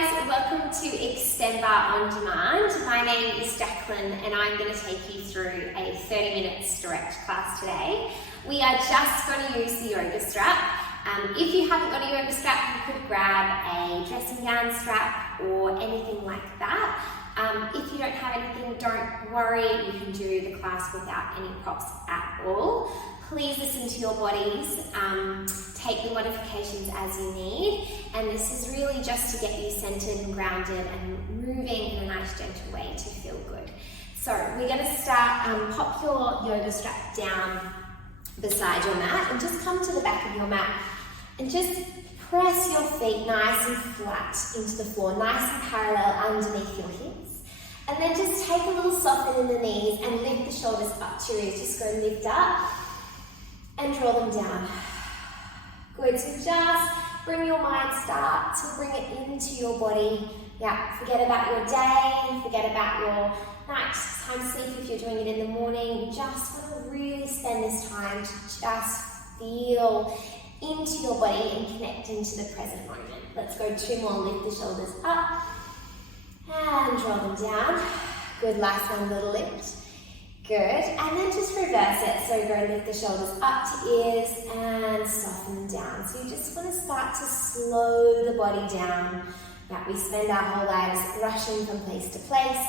guys, welcome to Extend Bar On Demand. My name is Jacqueline and I'm going to take you through a 30 minutes direct class today. We are just going to use the yoga strap. If you haven't got a yoga strap, you could grab a dressing gown strap or anything like that. If you don't have anything, don't worry, you can do the class without any props at all. Please listen to your bodies, take the modifications as you need, and this is really just to get you centered and grounded and moving in a nice gentle way to feel good. So we're going to start, pop your yoga strap down beside your mat and just come to the back of your mat and just press your feet nice and flat into the floor, nice and parallel underneath your hips. And then just take a little soften in the knees and lift the shoulders up to your ears. Just go lift up and draw them down. Good, so just bring your mind, start to bring it into your body. Yeah, forget about your day, forget about your nighttime sleep if you're doing it in the morning. Just want to really spend this time to just feel into your body and connect into the present moment. Let's go 2 more, lift the shoulders up and draw them down. Good, last one, little lift. Good, and then just reverse it. So go lift the shoulders up to ears and soften them down. So you just want to start to slow the body down. Yeah, we spend our whole lives rushing from place to place.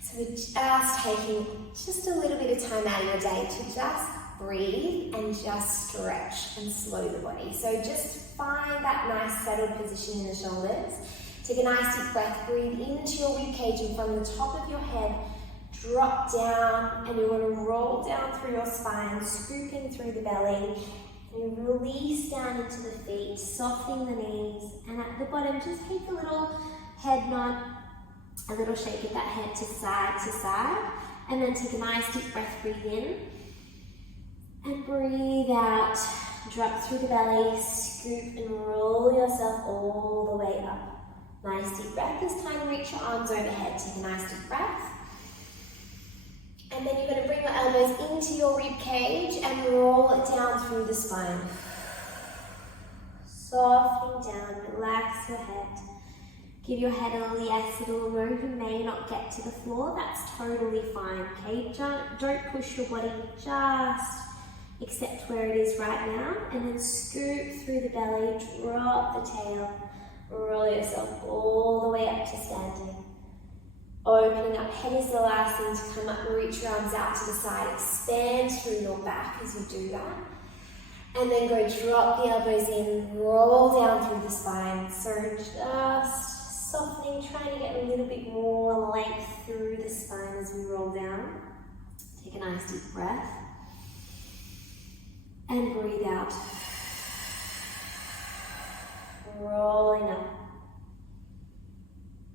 So we're just taking just a little bit of time out of your day to just breathe and just stretch and slow the body. So just find that nice settled position in the shoulders. Take a nice deep breath, breathe into your rib cage and from the top of your head, drop down, and you want to roll down through your spine, scooping through the belly. And you release down into the feet, softening the knees. And at the bottom, just take a little head nod, a little shake of that head to side. And then take a nice deep breath, breathe in. And breathe out. Drop through the belly, scoop and roll yourself all the way up. Nice deep breath. This time, reach your arms overhead. Take a nice deep breath. And then you're going to bring your elbows into your rib cage and roll it down through the spine. Softening down, relax your head. Give your head a little yes, a little no. You may not get to the floor, that's totally fine, okay? Don't push your body, just accept where it is right now. And then scoop through the belly, drop the tail, roll yourself all the way up to standing. Opening up, head is the last thing to come up and reach your arms out to the side. Expand through your back as you do that. And then go drop the elbows in, roll down through the spine. So just softening, trying to get a little bit more length through the spine as we roll down. Take a nice deep breath. And breathe out. Rolling up.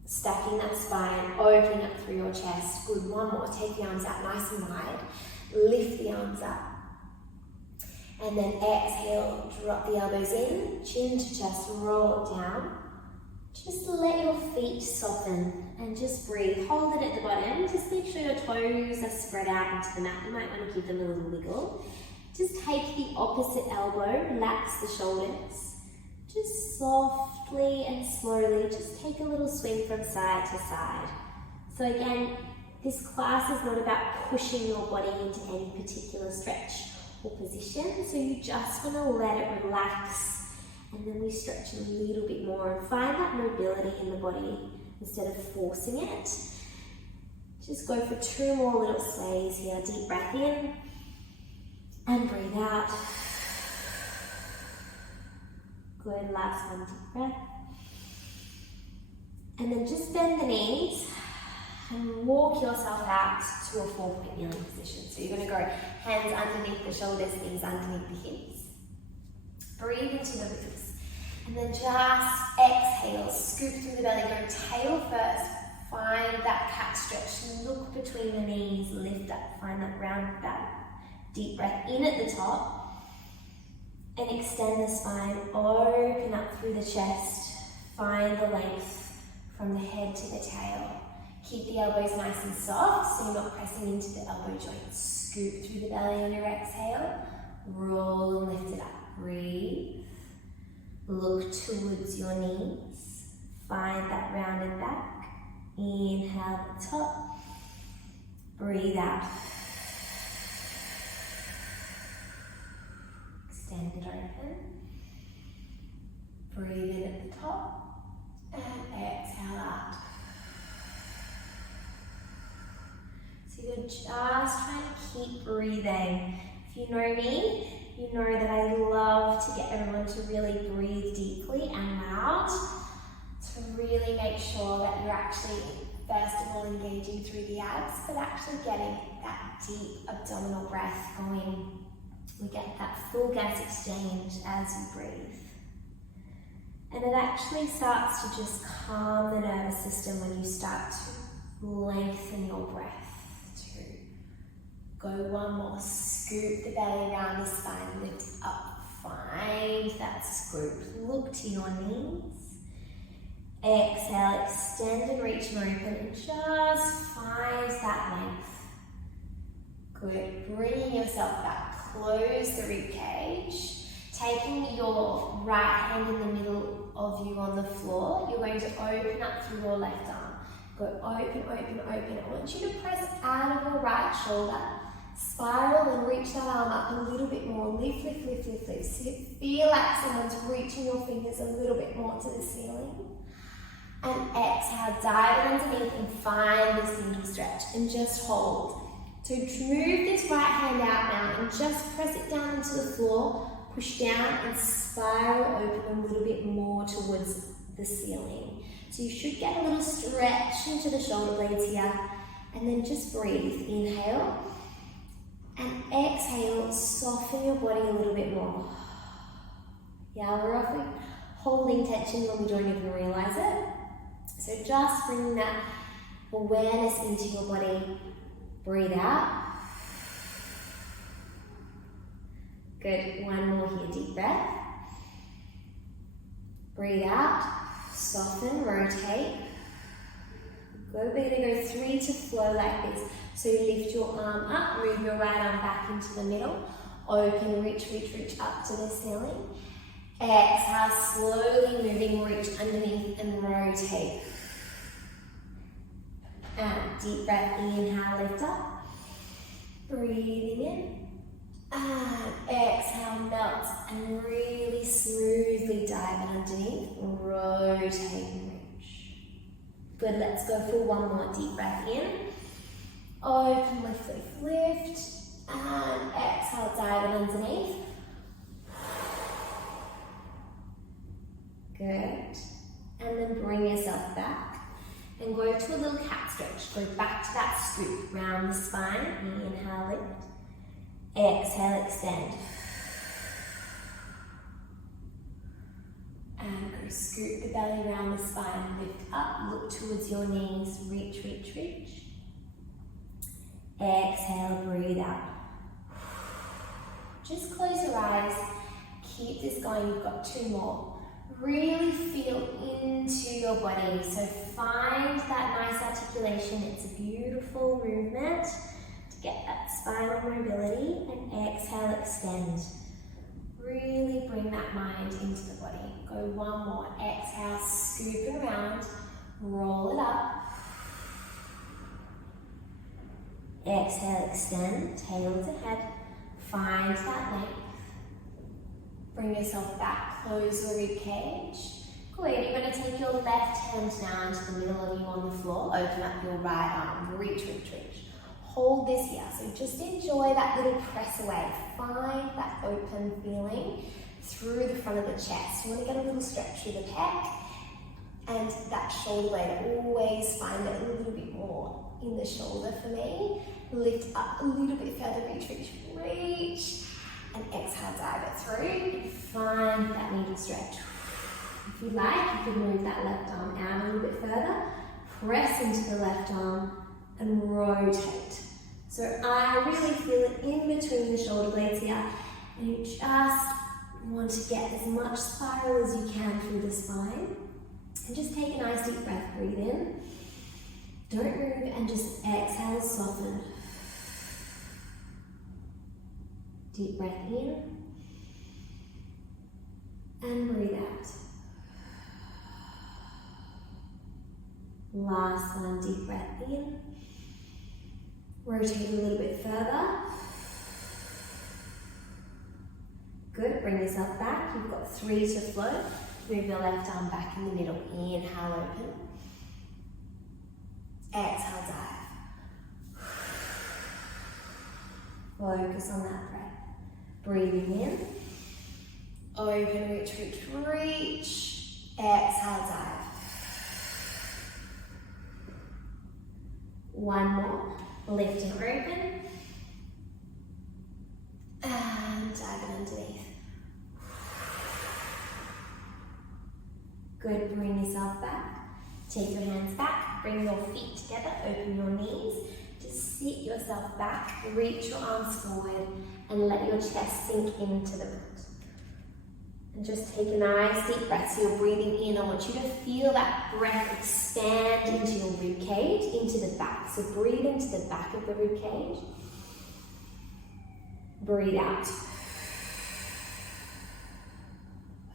Stacking that spine, opening up through your chest. Good, one more. Take the arms out nice and wide. Lift the arms up. And then exhale, drop the elbows in, chin to chest, roll it down. Just let your feet soften and just breathe. Hold it at the bottom. Just make sure your toes are spread out into the mat. You might want to give them a little wiggle. Just take the opposite elbow, relax the shoulders. Just softly and slowly, just take a little swing from side to side. So again, this class is not about pushing your body into any particular stretch or position. So you just want to let it relax, and then we stretch a little bit more and find that mobility in the body instead of forcing it. Just go for 2 more little sways here. Deep breath in and breathe out. Good, last one, deep breath. And then just bend the knees and walk yourself out to a 4-point kneeling position. So you're going to go hands underneath the shoulders, knees underneath the hips. Breathe into the ribs. And then just exhale, scoop through the belly, go tail first. Find that cat stretch, look between the knees, lift up, find that round back. Deep breath in at the top. And extend the spine, open up through the chest. Find the length from the head to the tail. Keep the elbows nice and soft so you're not pressing into the elbow joints. Scoop through the belly on your exhale. Roll and lift it up. Breathe. Look towards your knees. find that rounded back. Inhale at the top. Breathe out. Extend it open. Breathe in at the top. And exhale out. So you're just trying to keep breathing. If you know me, you know that I love to get everyone to really breathe deeply and loud, to really make sure that you're actually, first of all, engaging through the abs, but actually getting that deep abdominal breath going. We get that full gas exchange as you breathe. And it actually starts to just calm the nervous system when you start to lengthen your breath. Go one more, scoop the belly around the spine, lift up, find that scoop, look to your knees. Exhale, extend and reach and open, and just find that length. Good, bringing yourself back, close the rib cage. Taking your right hand in the middle of you on the floor, you're going to open up through your left arm. Go open, open, open. I want you to press out of your right shoulder. Spiral and reach that arm up a little bit more. Lift, lift, lift, lift, lift. So you feel like someone's reaching your fingers a little bit more to the ceiling. And exhale, dive underneath and find the single stretch and just hold. So move this right hand out now and just press it down into the floor. Push down and spiral open a little bit more towards the ceiling. So you should get a little stretch into the shoulder blades here. And then just breathe. Inhale. And exhale, soften your body a little bit more. Yeah, we're often holding tension when we don't even realize it. So just bring that awareness into your body. Breathe out. Good, one more here, deep breath. Breathe out, soften, rotate. We're going to go 3 to flow like this. So you lift your arm up, move your right arm back into the middle. Open, reach, reach, reach up to the ceiling. Exhale, slowly moving, reach underneath and rotate. And deep breath, inhale, lift up. Breathing in. And exhale, melt and really smoothly dive in underneath. Rotate and reach. Good, let's go for one more deep breath in. Open, lift, lift, lift. And exhale, dive in underneath. Good. And then bring yourself back. And go to a little cat stretch. Go back to that scoop. Round the spine. Inhale, lift. Exhale, extend. And go scoop the belly around the spine. Lift up, look towards your knees. Reach, reach, reach. Exhale, breathe out. Just close your eyes. Keep this going. You've got 2 more. Really feel into your body. So find that nice articulation. It's a beautiful movement to get that spinal mobility. And exhale, extend. Really bring that mind into the body. Go one more. Exhale, scoop it around. Roll it up. Exhale, extend, tail to head. Find that length. Bring yourself back, close your rib cage. Good, you're going to take your left hand now into the middle of you on the floor. Open up your right arm, reach, reach, reach. Hold this here, so just enjoy that little press away. Find that open feeling through the front of the chest. You want to get a little stretch through the pec and that shoulder blade. Always find it a little bit more in the shoulder for me. Lift up a little bit further, reach, reach, reach. And exhale, dive it through. And find that needle stretch. If you like, you can move that left arm out a little bit further. Press into the left arm and rotate. So I really feel it in between the shoulder blades here. And you just want to get as much spiral as you can through the spine. And just take a nice deep breath. Breathe in. Don't move and just exhale, soften. Deep breath in. And breathe out. Last one, deep breath in. Rotate a little bit further. Good, bring yourself back. You've got 3 to float. Move your left arm back in the middle. Inhale, open. Exhale, dive. Focus on that breath. Breathing in. Open, reach, reach, reach. Exhale, dive. One more. Lift and open. And dive it underneath. Good, bring yourself back. Take your hands back, bring your feet together, open your knees. Just sit yourself back, reach your arms forward, and let your chest sink into the root. And just take a nice deep breath. So you're breathing in. I want you to feel that breath expand into your rib cage, into the back. So breathe into the back of the rib cage. Breathe out.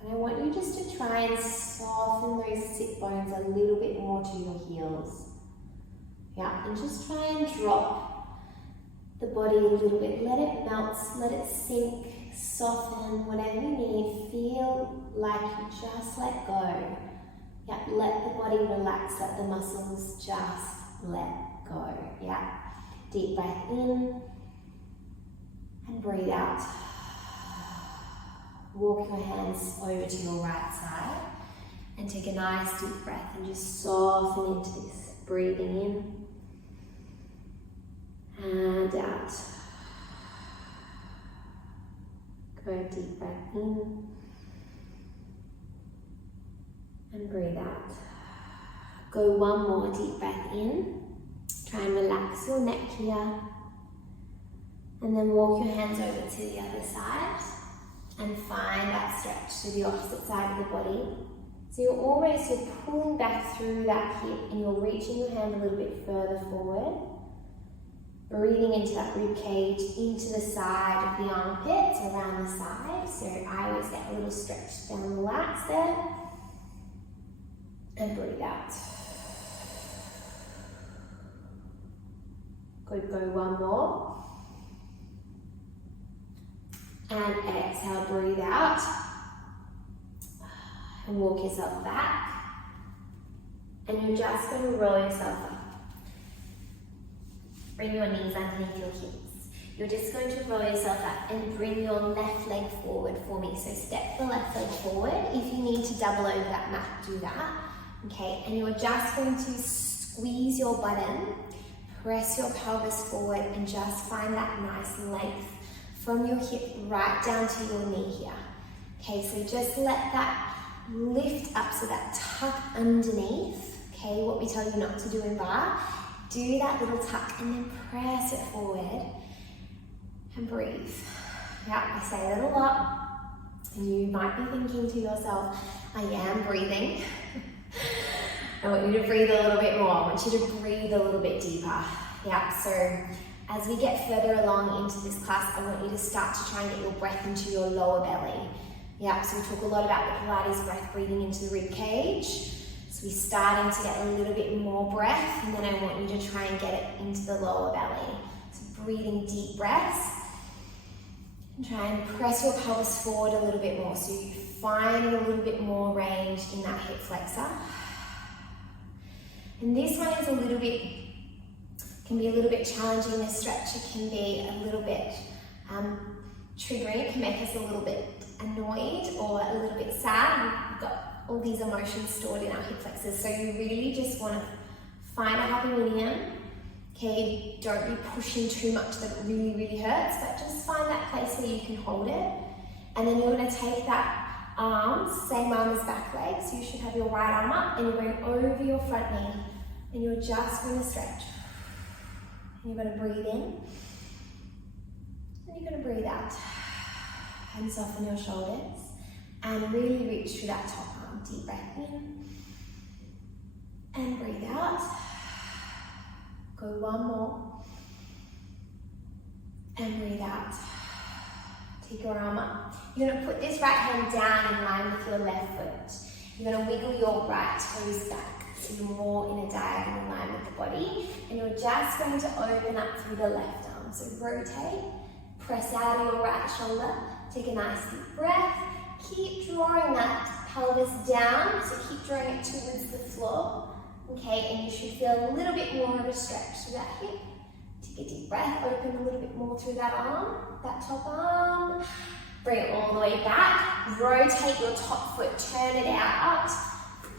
And I want you just to try and soften those sit bones a little bit more to your heels. Yeah, and just try and drop the body a little bit. Let it melt, let it sink, soften, whatever you need. Feel like you just let go. Yeah, let the body relax, let the muscles just let go. Yeah, deep breath in and breathe out. Walk your hands over to your right side and take a nice deep breath and just soften into this. Breathing in and out. Good, deep breath in and breathe out. Go one more deep breath in. Try and relax your neck here. And then walk your hands over to the other side. And find that stretch to the opposite side of the body. So you're pulling back through that hip and you're reaching your hand a little bit further forward. Breathing into that rib cage, into the side of the armpits, around the side. So I always get a little stretch down the lats there. And breathe out. Good, go one more. And exhale, breathe out. And walk yourself back. And you're just going to roll yourself up. Bring your knees underneath your hips. You're just going to roll yourself up and bring your left leg forward for me. So step the left leg forward. If you need to double over that mat, do that. Okay, and you're just going to squeeze your butt in, press your pelvis forward, and just find that nice length from your hip right down to your knee here. Okay, so just let that lift up, so that tuck underneath. Okay, what we tell you not to do in bar. Do that little tuck and then press it forward and breathe. Yeah, I say that a lot. And you might be thinking to yourself, I am breathing. I want you to breathe a little bit more. I want you to breathe a little bit deeper. Yeah, so as we get further along into this class, I want you to start to try and get your breath into your lower belly. Yeah, so we talk a lot about the Pilates breath, breathing into the rib cage. So we're starting to get a little bit more breath, and then I want you to try and get it into the lower belly. So breathing deep breaths. And try and press your pelvis forward a little bit more, so you find a little bit more range in that hip flexor. And this one is can be a little bit challenging, this stretch. It can be a little bit triggering. It can make us a little bit annoyed or a little bit sad. We've got all these emotions stored in our hip flexors. So you really just want to find a happy medium. Okay, don't be pushing too much that it really, really hurts, but just find that place where you can hold it. And then you're going to take that arm, same arm as back leg. So you should have your right arm up and you're going over your front knee. And you're just going to stretch. And you're going to breathe in. And you're going to breathe out. And soften your shoulders. And really reach through that top arm. Deep breath in. And breathe out. Go one more. And breathe out. Take your arm up. You're going to put this right hand down in line with your left foot. You're going to wiggle your right toes back so you're more in a diagonal line with the body, and you're just going to open up through the left arm. So rotate, press out of your right shoulder, take a nice deep breath, keep drawing that pelvis down, so keep drawing it towards the floor, okay, and you should feel a little bit more of a stretch through that hip. Take a deep breath, open a little bit more through that arm, that top arm. Bring it all the way back, rotate your top foot, turn it out,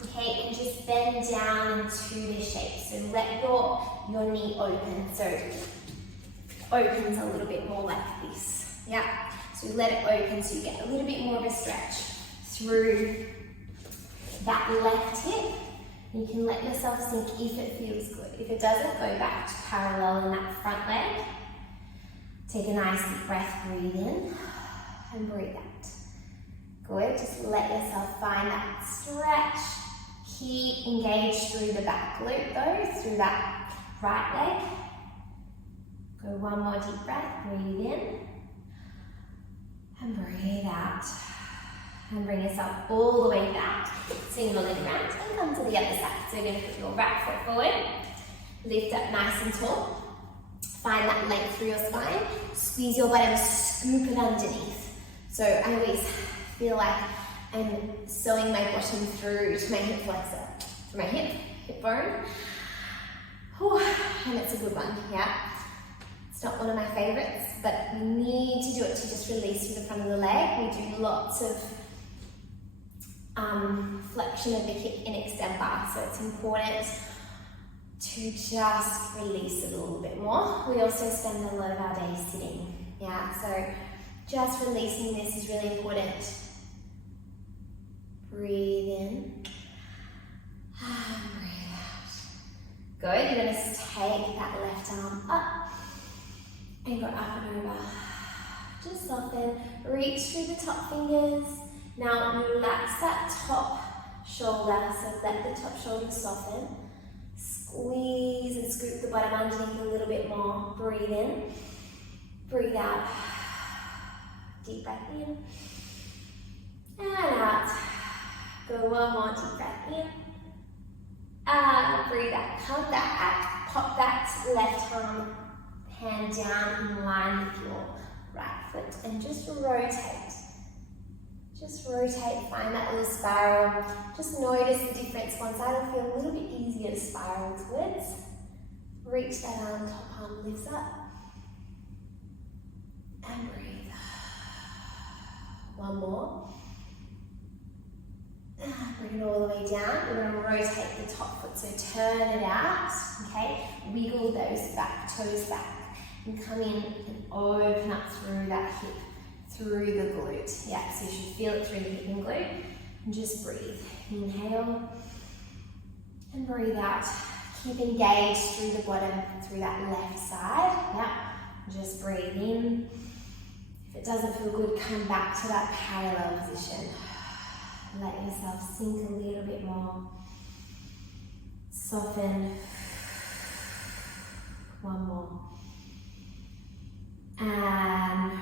okay, and just bend down into this shape. So let your knee open, so it opens a little bit more like this, yeah. So let it open so you get a little bit more of a stretch through that left hip. You can let yourself sink if it feels good. If it doesn't, go back to parallel in that front leg. Take a nice deep breath, breathe in. And breathe out. Good, just let yourself find that stretch. Keep engaged through the back glute though, through that right leg. Go one more deep breath, breathe in. And breathe out. And bring yourself all the way back. Swing your leg around and come to the other side. So you're going to put your right foot forward. Lift up nice and tall. Find that length through your spine. Squeeze your bottom, scoop it underneath. So I always feel like I'm sewing my bottom through to my hip flexor, to my hip bone. Whew, and it's a good one, yeah. It's not one of my favorites, but you need to do it to just release through the front of the leg. We do lots of flexion of the hip in extend bar, so it's important to just release it a little bit more. We also spend a lot of our days sitting, yeah, so just releasing this is really important. Breathe in and breathe out. Good, you're going to take that left arm up and go up and over. Just soften, reach through the top fingers. Now relax that top shoulder, so let the top shoulder soften. Squeeze and scoop the bottom underneath a little bit more. Breathe in, breathe out. Deep breath in and out. Go one more deep breath in and breathe out. Come back, pop that left arm, hand down in line with your right foot and just rotate. Just rotate, find that little spiral. Just notice the difference. One side will feel a little bit easier to spiral towards. Reach that arm, top arm lifts up and breathe. One more. Bring it all the way down. We're going to rotate the top foot, so turn it out, okay? Wiggle those back, toes back, and come in and open up through that hip, through the glute. Yeah, so you should feel it through the hip and glute. And just breathe. Inhale and breathe out. Keep engaged through the bottom, through that left side. Yeah, just breathe in. If it doesn't feel good, come back to that parallel position. Let yourself sink a little bit more. Soften. One more. And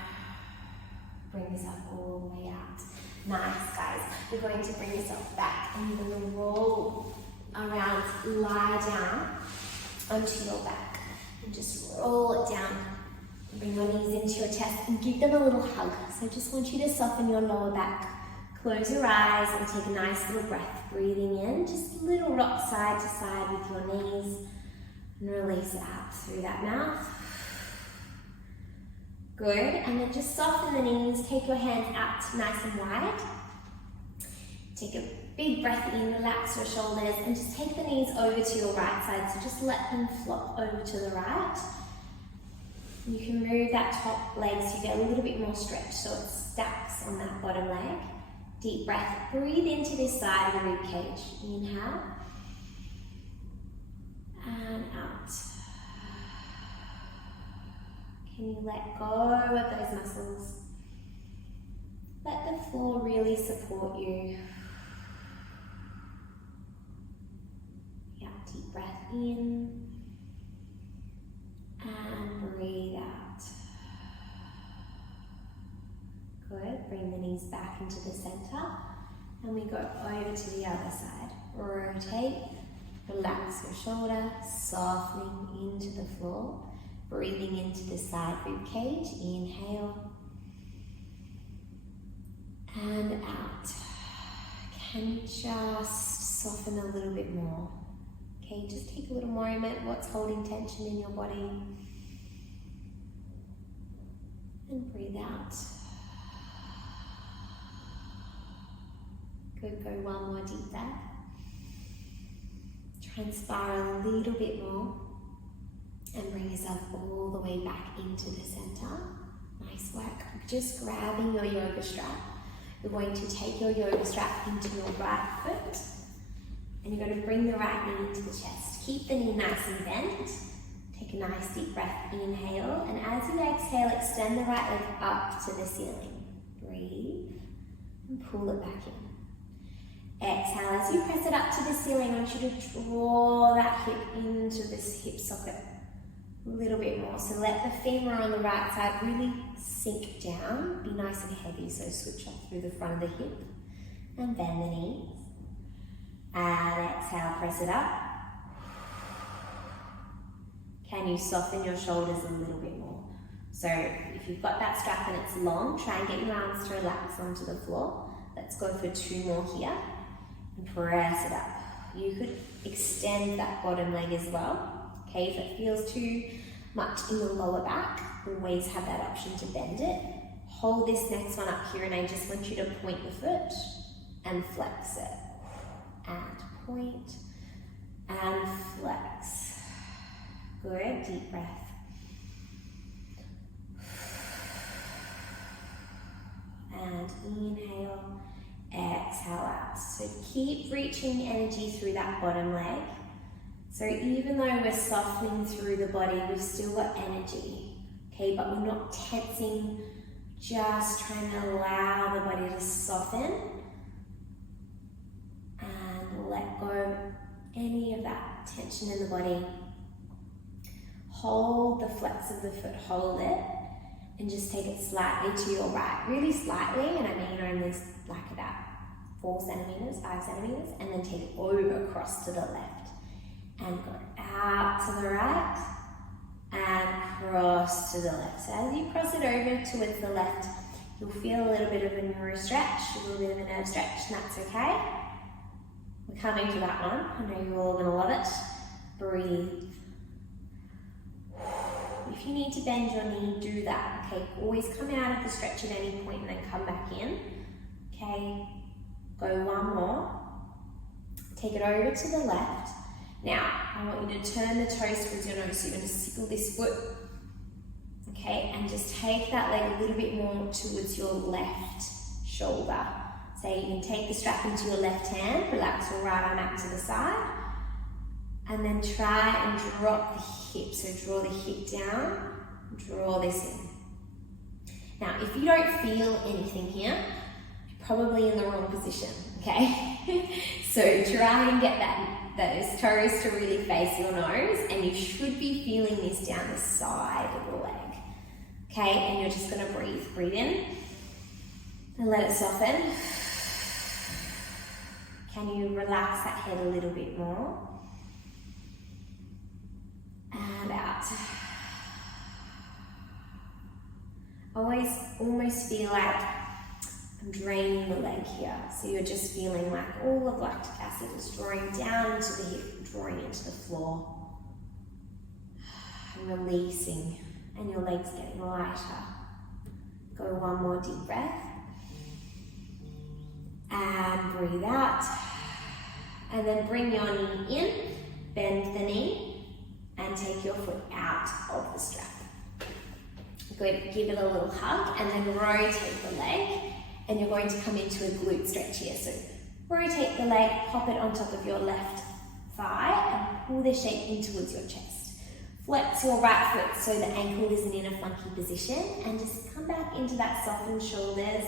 bring yourself all the way out. Nice, guys. You're going to bring yourself back and you're going to roll around, lie down onto your back and just roll it down. Bring your knees into your chest and give them a little hug. So I just want you to soften your lower back. Close your eyes and take a nice little breath. Breathing in, just a little rock side to side with your knees and release it out through that mouth. Good, and then just soften the knees. Take your hands out nice and wide. Take a big breath in, relax your shoulders and just take the knees over to your right side. So just let them flop over to the right. You can move that top leg so you get a little bit more stretch so it stacks on that bottom leg. Deep breath, breathe into this side of the rib cage. Inhale and out. Can you let go of those muscles? Let the floor really support you. Yeah, deep breath in and breathe out. Good, bring the knees back into the center And we go over to the other side. Rotate, relax your shoulder, softening into the floor, breathing into the side rib cage. Inhale and out. Can you just soften a little bit more? Okay, just take a little moment. What's holding tension in your body? And breathe out. Good, go one more deep breath. Transpire a little bit more and bring yourself all the way back into the center. Nice work. Just grabbing your yoga strap. You're going to take your yoga strap into your right foot and you're going to bring the right knee into the chest. Keep the knee nice and bent. Take a nice deep breath. Inhale, and as you exhale, extend the right leg up to the ceiling. Breathe and pull it back in. Exhale, as you press it up to the ceiling, I want you to draw that hip into this hip socket a little bit more. So let the femur on the right side really sink down, be nice and heavy, so switch up through the front of the hip and bend the knees. And exhale, press it up. Can you soften your shoulders a little bit more? So if you've got that strap and it's long, try and get your arms to relax onto the floor. Let's go for 2 more here. And press it up. You could extend that bottom leg as well. Okay, if it feels too much in the lower back, always have that option to bend it. Hold this next one up here and I just want you to point the foot and flex it. And point and flex. Good, deep breath. And inhale. Exhale out. So keep reaching energy through that bottom leg. So even though we're softening through the body, we've still got energy. Okay, but we're not tensing, just trying to allow the body to soften and let go of any of that tension in the body. Hold the flex of the foot, hold it, and just take it slightly to your right, really slightly, and I mean only like about 4 centimeters, 5 centimeters, and then take it over across to the left and go out to the right and cross to the left. So as you cross it over towards the left, you'll feel a little bit of a neuro stretch, a little bit of a nerve stretch, and that's okay. We're coming to that one. I know you're all going to love it. Breathe. If you need to bend your knee, do that. Okay, always come out of the stretch at any point and then come back in. Okay, go one more. Take it over to the left. Now, I want you to turn the toes towards your nose. So you're going to sickle this foot. Okay, and just take that leg a little bit more towards your left shoulder. So you can take the strap into your left hand, relax your right arm out to the side, and then try and drop the hip. So draw the hip down, draw this in. Now, if you don't feel anything here, you're probably in the wrong position, okay? So try and get those toes to really face your nose, and you should be feeling this down the side of the leg. Okay, and you're just gonna breathe. Breathe in and let it soften. Can you relax that head a little bit more? And out. Always almost feel like I'm draining the leg here. So you're just feeling like all of lactic acid is drawing down into the hip, drawing into the floor. And releasing, and your legs getting lighter. Go one more deep breath. And breathe out. And then bring your knee in, bend the knee, and take your foot out of the strap. Good, give it a little hug, and then rotate the leg, and you're going to come into a glute stretch here. So rotate the leg, pop it on top of your left thigh, and pull the shape in towards your chest. Flex your right foot so the ankle isn't in a funky position, and just come back into that softened shoulders,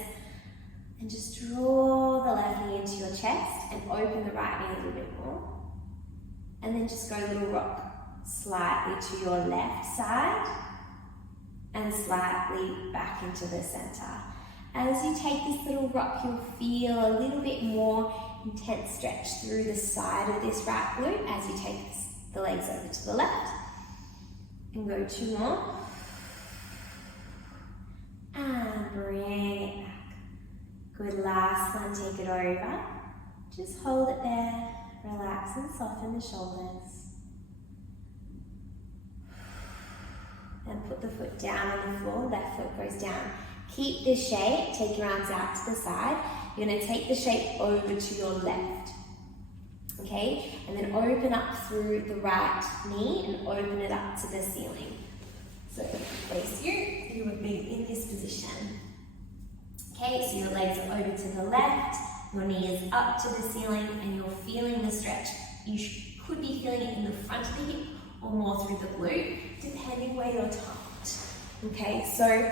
and just draw the left knee into your chest, and open the right knee a little bit more. And then just go a little rock slightly to your left side, and slightly back into the center. As you take this little rock, you'll feel a little bit more intense stretch through the side of this right glute as you take the legs over to the left. And go 2 more. And bring it back. Good, last one, take it over. Just hold it there. Relax and soften the shoulders. And put the foot down on the floor, left foot goes down. Keep this shape, take your arms out to the side. You're going to take the shape over to your left. Okay? And then open up through the right knee and open it up to the ceiling. So place you would be in this position. Okay, so your legs are over to the left, your knee is up to the ceiling, and you're feeling the stretch. You could be feeling it in the front of the hip or more through the glute, depending where you're tucked. Okay, so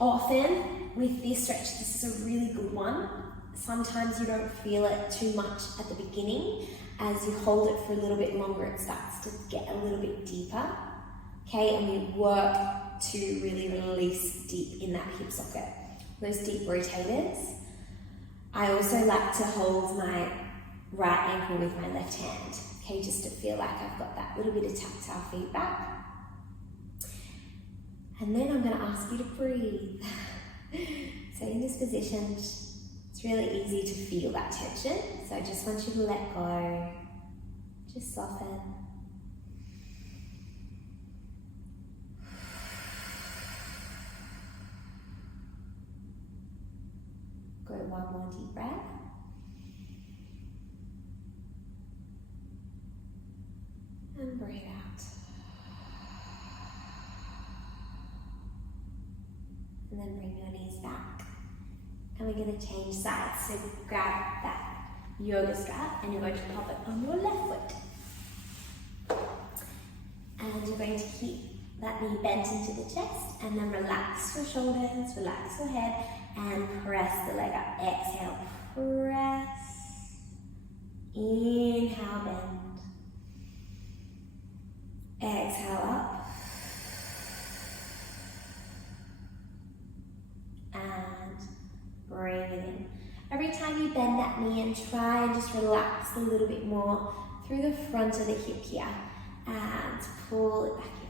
often with this stretch, this is a really good one. Sometimes you don't feel it too much at the beginning. As you hold it for a little bit longer, it starts to get a little bit deeper. Okay, and we work to really release deep in that hip socket. Those deep rotators. I also like to hold my right ankle with my left hand. Okay, just to feel like I've got that little bit of tactile feedback. And then I'm going to ask you to breathe. So in this position, it's really easy to feel that tension. So I just want you to let go. Just soften. Go one more deep breath. And breathe out. And then bring your knees back. And we're going to change sides. So grab that yoga strap and you're going to pop it on your left foot. And you're going to keep that knee bent into the chest and then relax your shoulders, relax your head and press the leg up. Exhale, press. Inhale, bend. Exhale up. And bring it in. Every time you bend that knee and try and just relax a little bit more through the front of the hip here. And pull it back in.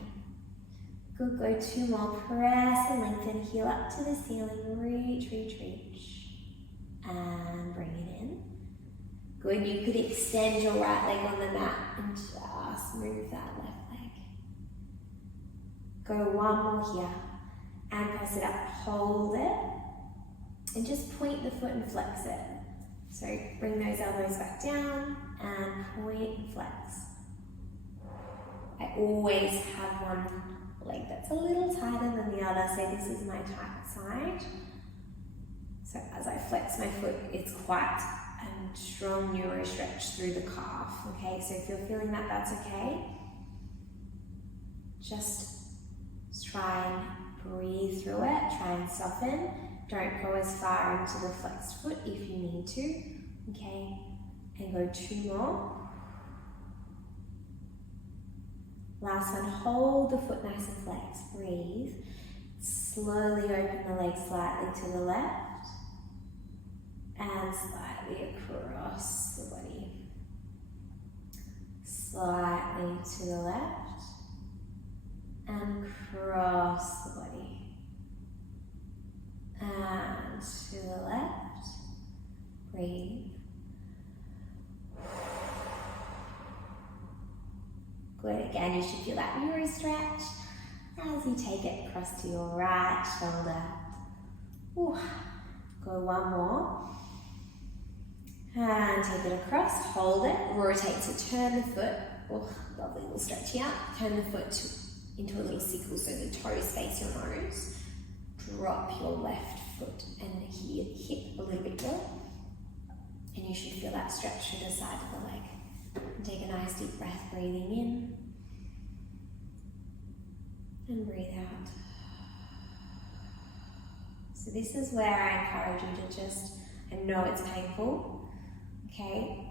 Good, go 2 more. Press and lengthen, heel up to the ceiling. Reach, reach, reach. And bring it in. Good, you could extend your right leg on the mat and just move that left leg. Go 1 more here. And press it up, hold it. And just point the foot and flex it. So bring those elbows back down and point and flex. I always have one leg that's a little tighter than the other, so this is my tight side. So as I flex my foot, it's quite a strong neuro stretch through the calf. Okay, so if you're feeling that, that's okay. Just try and breathe through it, try and soften. Don't go as far into the flexed foot if you need to. Okay, and go 2 more. Last one, hold the foot nice and flexed, breathe. Slowly open the leg slightly to the left and slightly across the body. Slightly to the left and cross the body. And to the left, breathe. Good, again, you should feel that neuro stretch as you take it across to your right shoulder. Ooh. Go 1 more. And take it across, hold it, rotate, so turn the foot. Oh, lovely little stretch here. Turn the foot into a little sickle so the toes face your nose. Drop your left foot and hip a little bit more. And you should feel that stretch through the side of the leg. And take a nice deep breath, breathing in. And breathe out. So this is where I encourage you to just, I know it's painful, okay?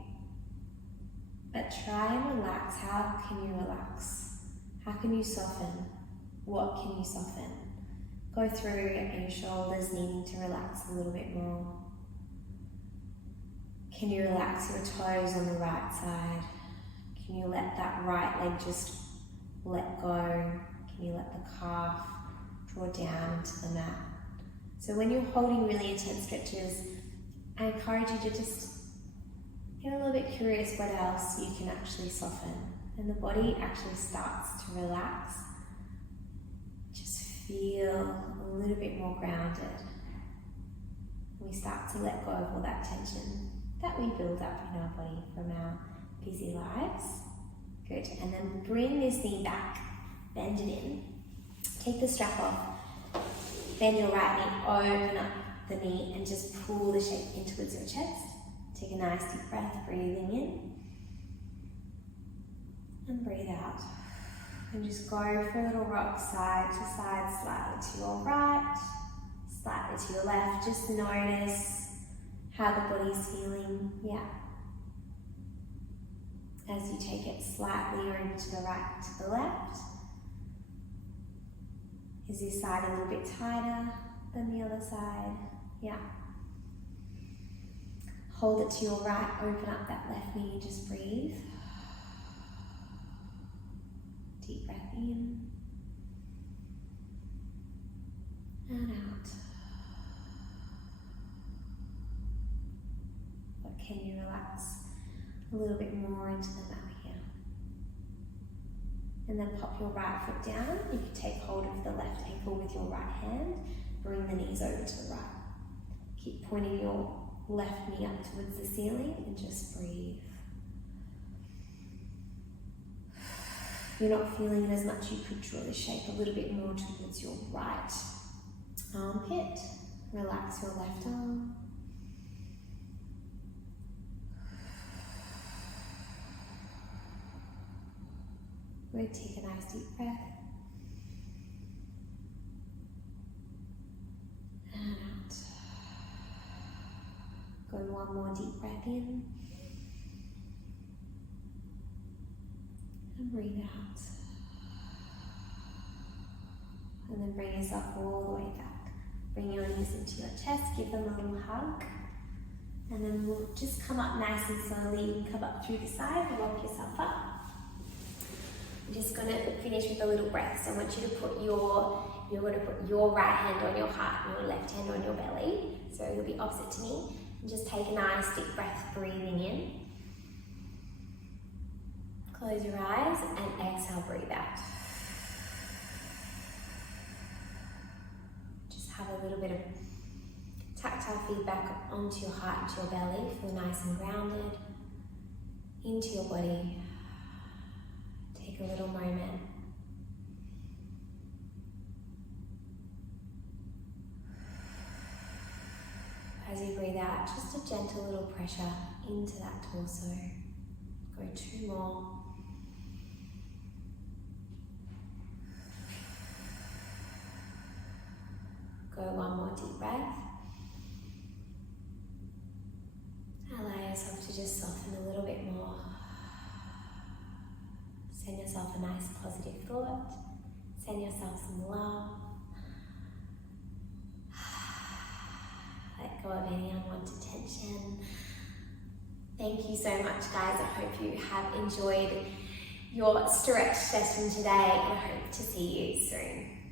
But try and relax. How can you relax? How can you soften? What can you soften? go through your shoulders needing to relax a little bit more. Can you relax your toes on the right side? Can you let that right leg just let go? Can you let the calf draw down into the mat? So when you're holding really intense stretches, I encourage you to just get a little bit curious what else you can actually soften. And the body actually starts to relax. Just feel a little bit more grounded. We start to let go of all that tension that we build up in our body from our busy lives. Good, and then bring this knee back, bend it in, take the strap off, bend your right knee, open up the knee and just pull the shape in towards your chest. Take a nice deep breath, breathing in and breathe out. And just go for a little rock side to side, slightly to your right, slightly to your left. Just notice how the body's feeling, yeah. As you take it slightly over to the right, to the left. Is this side a little bit tighter than the other side? Yeah. Hold it to your right, open up that left knee, just breathe. Deep breath in and out. But can you relax a little bit more into the mat here? And then pop your right foot down. You can take hold of the left ankle with your right hand. Bring the knees over to the right. Keep pointing your left knee up towards the ceiling and just breathe. If you're not feeling it as much, you could draw the shape a little bit more towards your right armpit. Relax your left arm. Good, take a nice deep breath. And out. Go one more deep breath in. And breathe out. And then bring yourself all the way back. Bring your knees into your chest, give them a little hug. And then we'll just come up nice and slowly. You can come up through the side and rock yourself up. I'm just going to finish with a little breath. So I want you to put you're going to put your right hand on your heart and your left hand on your belly. So you'll be opposite to me. And just take a nice deep breath, breathing in. Close your eyes and exhale, breathe out. Just have a little bit of tactile feedback onto your heart, into your belly. Feel nice and grounded into your body. Take a little moment. As you breathe out, just a gentle little pressure into that torso. Go 2 more. Go 1 more deep breath. Allow yourself to just soften a little bit more. Send yourself a nice positive thought. Send yourself some love. Let go of any unwanted tension. Thank you so much, guys. I hope you have enjoyed your stretch session today, and I hope to see you soon.